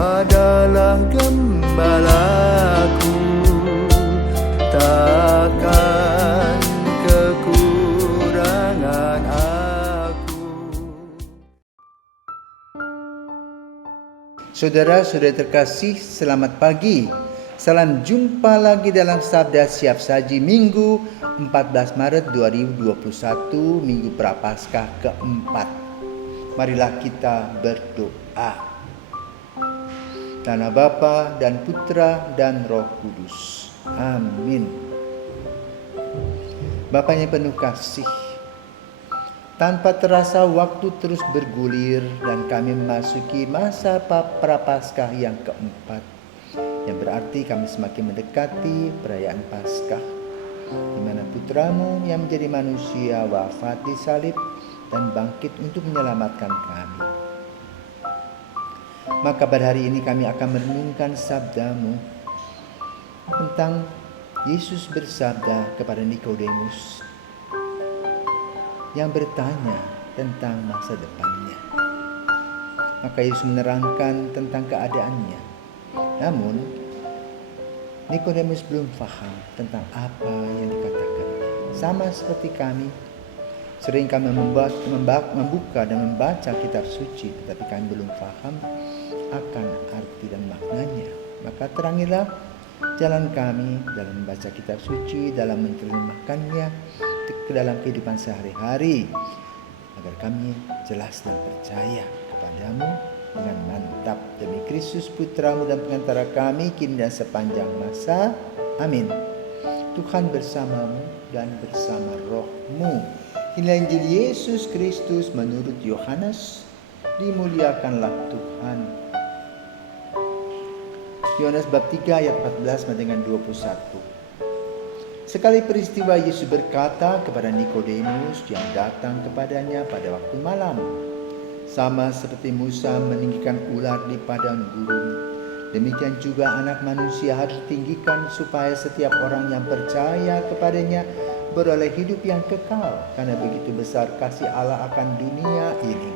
adalah gembalaku, takkan kekurangan aku. Saudara-saudara terkasih, selamat pagi. Salam jumpa lagi dalam Sabda Siap Saji Minggu 14 Maret 2021, Minggu Prapaskah keempat. Marilah kita berdoa. Nama Bapa dan Putra dan Roh Kudus. Amin. Bapa yang penuh kasih, tanpa terasa waktu terus bergulir dan kami memasuki masa Prapaskah yang keempat, yang berarti kami semakin mendekati perayaan Paskah, di mana Putramu yang menjadi manusia wafat di salib dan bangkit untuk menyelamatkan kami. Maka pada hari ini kami akan merenungkan sabda-Mu tentang Yesus bersabda kepada Nikodemus yang bertanya tentang masa depannya. Maka Yesus menerangkan tentang keadaannya. Namun Nikodemus belum paham tentang apa yang dikatakannya. Sama seperti kami, sering kami membuka dan membaca kitab suci, tetapi kami belum paham akan arti dan maknanya. Maka terangilah jalan kami dalam membaca kitab suci, dalam menerjemahkannya ke dalam kehidupan sehari-hari, agar kami jelas dan percaya kepadamu dengan mantap. Demi Kristus Putramu dan pengantara kami, kini dan sepanjang masa. Amin. Tuhan bersamamu dan bersama rohmu. Inilah Injil Yesus Kristus menurut Yohanes. Dimuliakanlah Tuhan. Yohanes bab 3 ayat 14 dengan 21. Sekali peristiwa Yesus berkata kepada Nikodemus yang datang kepadanya pada waktu malam, sama seperti Musa meninggikan ular di padang gurun, demikian juga Anak Manusia harus ditinggikan supaya setiap orang yang percaya kepadanya beroleh hidup yang kekal. Karena begitu besar kasih Allah akan dunia ini,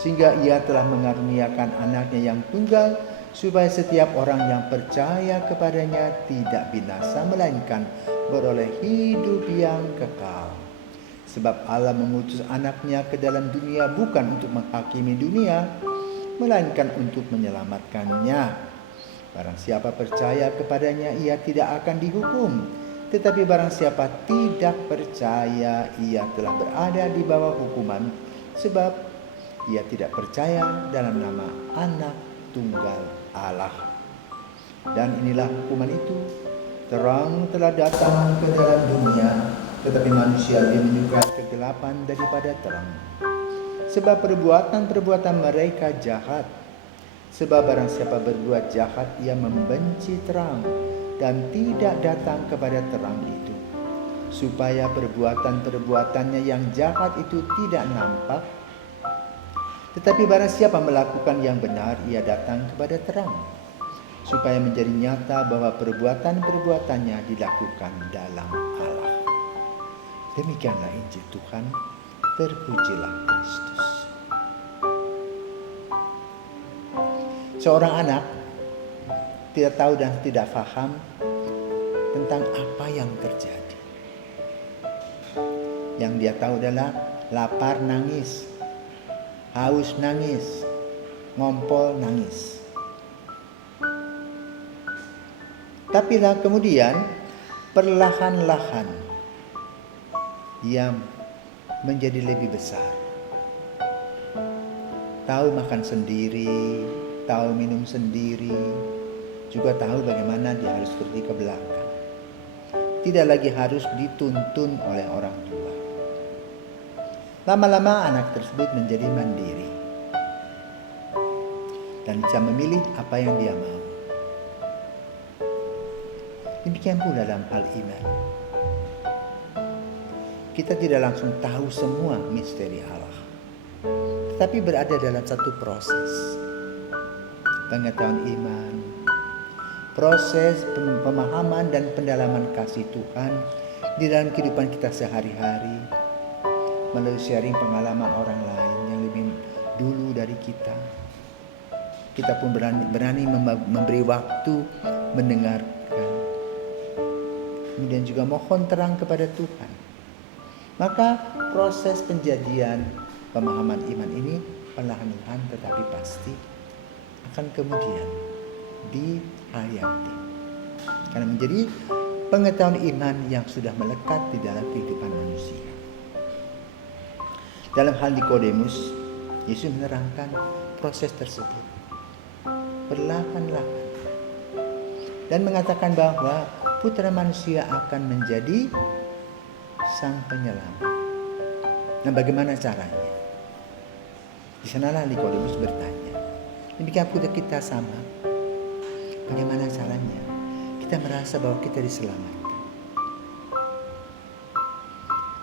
sehingga Ia telah mengaruniakan Anaknya yang tunggal, supaya setiap orang yang percaya kepadanya tidak binasa, melainkan beroleh hidup yang kekal. Sebab Allah mengutus Anaknya ke dalam dunia bukan untuk menghakimi dunia, melainkan untuk menyelamatkannya. Barang siapa percaya kepadanya, ia tidak akan dihukum. Tetapi barang siapa tidak percaya, ia telah berada di bawah hukuman, sebab ia tidak percaya dalam nama Anak Tunggal Allah. Dan inilah hukuman itu: terang telah datang ke dalam dunia, tetapi manusia lebih menyukai kegelapan daripada terang, sebab perbuatan-perbuatan mereka jahat. Sebab barang siapa berbuat jahat, ia membenci terang dan tidak datang kepada terang itu, supaya perbuatan-perbuatannya yang jahat itu tidak nampak. Tetapi barang siapa melakukan yang benar, ia datang kepada terang, supaya menjadi nyata bahwa perbuatan-perbuatannya dilakukan dalam Allah. Demikianlah Injil Tuhan. Terpujilah Kristus. Seorang anak tidak tahu dan tidak paham tentang apa yang terjadi. Yang dia tahu adalah lapar nangis, haus nangis, ngompol nangis. Tapi kemudian perlahan-lahan ia menjadi lebih besar. Tahu makan sendiri, tahu minum sendiri, juga tahu bagaimana dia harus pergi ke belakang. Tidak lagi harus dituntun oleh orang tua. Lama-lama anak tersebut menjadi mandiri dan bisa memilih apa yang dia mau. Demikian pula dalam hal iman. Kita tidak langsung tahu semua misteri Allah, tetapi berada dalam satu proses pengetahuan iman, proses pemahaman dan pendalaman kasih Tuhan di dalam kehidupan kita sehari-hari, melalui sharing pengalaman orang lain yang lebih dulu dari kita. kita pun berani memberi waktu mendengarkan. Kemudian juga mohon terang kepada Tuhan. Maka proses penjadian pemahaman iman ini perlahan-lahan tetapi pasti akan kemudian dihayati. Karena menjadi pengetahuan iman yang sudah melekat di dalam kehidupan manusia. Dalam hal Nikodemus, Yesus menerangkan proses tersebut perlahan-lahan dan mengatakan bahwa putra manusia akan menjadi sang penyelamat. Nah, bagaimana caranya? Di sanalah Nikodemus bertanya. Demikian pula kita sama. Bagaimana caranya? Kita merasa bahwa kita diselamatkan.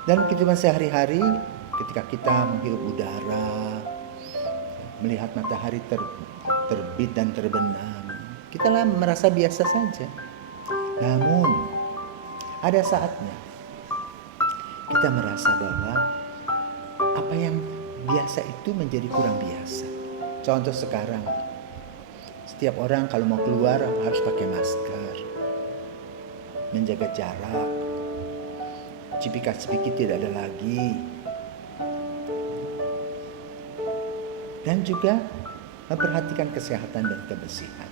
Dan kehidupan sehari-hari, ketika kita menghirup udara, melihat matahari terbit dan terbenam, kita lah merasa biasa saja. Namun, ada saatnya kita merasa bahwa apa yang biasa itu menjadi kurang biasa. Contoh sekarang, setiap orang kalau mau keluar harus pakai masker, menjaga jarak, cipika-cipiki tidak ada lagi, dan juga memperhatikan kesehatan dan kebersihan.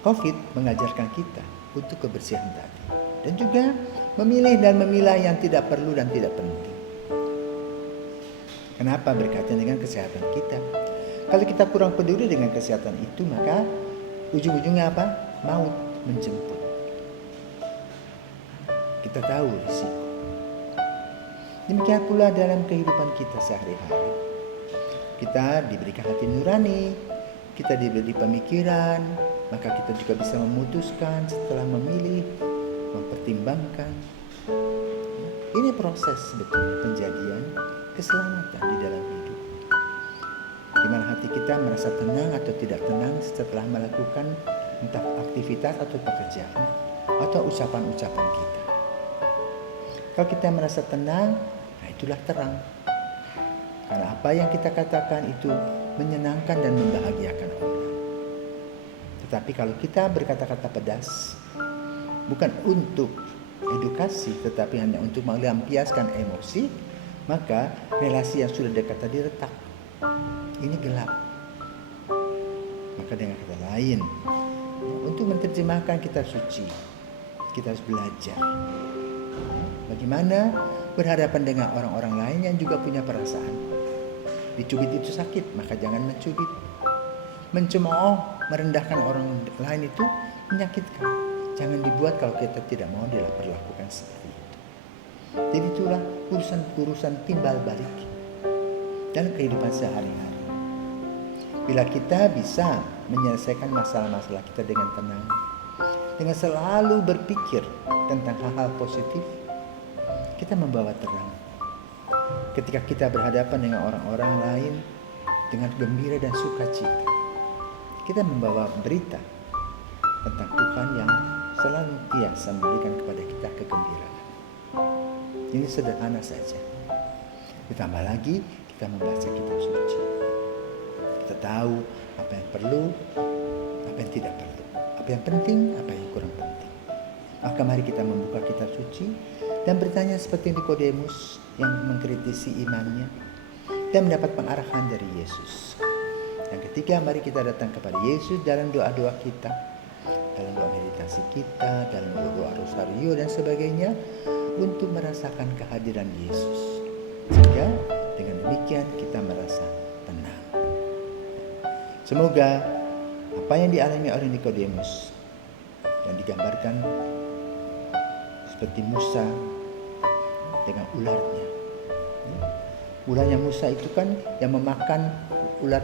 COVID mengajarkan kita untuk kebersihan tadi, dan juga memilih dan memilah yang tidak perlu dan tidak penting. Kenapa? Berkaitan dengan kesehatan kita. Kalau kita kurang peduli dengan kesehatan itu, maka ujung-ujungnya apa? Maut menjemput. Kita tahu risiko. Demikian pula dalam kehidupan kita sehari-hari. Kita diberikan hati nurani, kita diberi pemikiran, maka kita juga bisa memutuskan setelah memilih, mempertimbangkan. Ini proses sebetulnya penjadian keselamatan di dalam hidup. Di mana hati kita merasa tenang atau tidak tenang setelah melakukan entah aktivitas atau pekerjaan atau ucapan-ucapan kita. Kalau kita merasa tenang, nah itulah terang. Karena apa yang kita katakan itu menyenangkan dan membahagiakan orang. Tetapi kalau kita berkata-kata pedas, bukan untuk edukasi tetapi hanya untuk melampiaskan emosi, maka relasi yang sudah dekat tadi retak. Ini gelap. Maka dengan kata lain, untuk menerjemahkan kitab suci, kita harus belajar bagaimana berhadapan dengan orang-orang lain yang juga punya perasaan. Dicubit itu sakit, maka jangan mencubit. Mencemooh, merendahkan orang lain itu menyakitkan. Jangan dibuat kalau kita tidak mau diperlakukan seperti itu. Jadi itulah urusan timbal balik dalam kehidupan sehari-hari. Bila kita bisa menyelesaikan masalah-masalah kita dengan tenang, dengan selalu berpikir tentang hal-hal positif, kita membawa terang. Ketika kita berhadapan dengan orang-orang lain dengan gembira dan sukacita, kita membawa berita tentang Tuhan yang selalu biasa memberikan kepada kita kegembiraan. Ini sederhana saja. Ditambah lagi kita membaca kitab suci. Kita tahu apa yang perlu, apa yang tidak perlu, apa yang penting, apa yang kurang penting. Maka mari kita membuka kitab suci dan bertanya seperti Nikodemus yang mengkritisi imannya dan mendapat pengarahan dari Yesus. Yang ketiga, mari kita datang kepada Yesus dalam doa-doa kita, dalam doa meditasi kita, dalam doa rosario dan sebagainya, untuk merasakan kehadiran Yesus. Sehingga dengan demikian kita merasa tenang. Semoga apa yang dialami oleh Nikodemus yang digambarkan seperti Musa dengan ularnya. Ularnya Musa itu kan yang memakan ular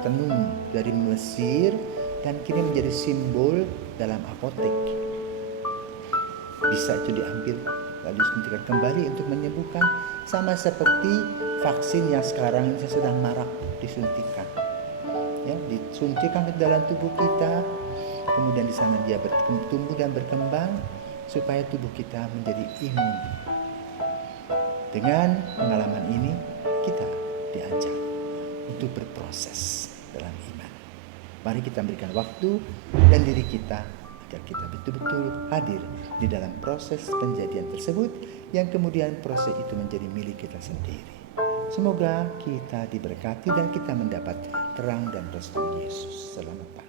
tenung dari Mesir dan kini menjadi simbol dalam apotek. Bisa itu diambil lalu disuntikan kembali untuk menyembuhkan, sama seperti vaksin yang sekarang ini sedang marak disuntikan. Ya, disuntikan ke dalam tubuh kita, kemudian di sana dia bertumbuh dan berkembang supaya tubuh kita menjadi imun. Dengan pengalaman ini kita diajak untuk berproses dalam iman. Mari kita berikan waktu dan diri kita agar kita betul-betul hadir di dalam proses penjadian tersebut, yang kemudian proses itu menjadi milik kita sendiri. Semoga kita diberkati dan kita mendapat terang dan restu Yesus. Selamat pagi.